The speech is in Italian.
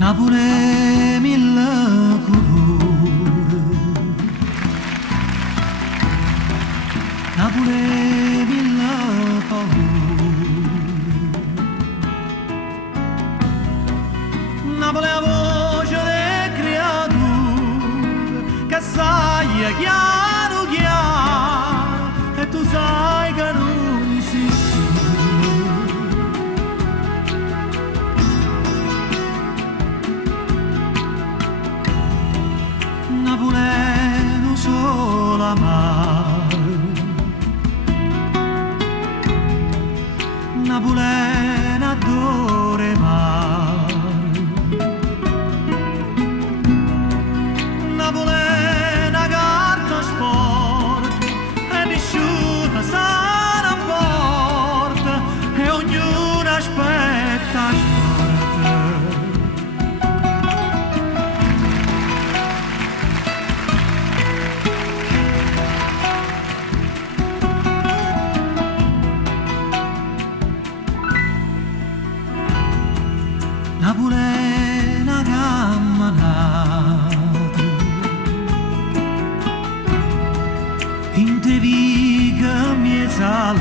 Napoli mille colori, Napoli mille paure, Napoli è la voce delle creature che sai chiaro chiaro e tu sai che non esisti. Napoleno solo amare, Napoleno adore mare, Napoleno carta sport e nessuno sarà a porta e ognuno aspetta a morte. Napoli è una camminata in te viga mezza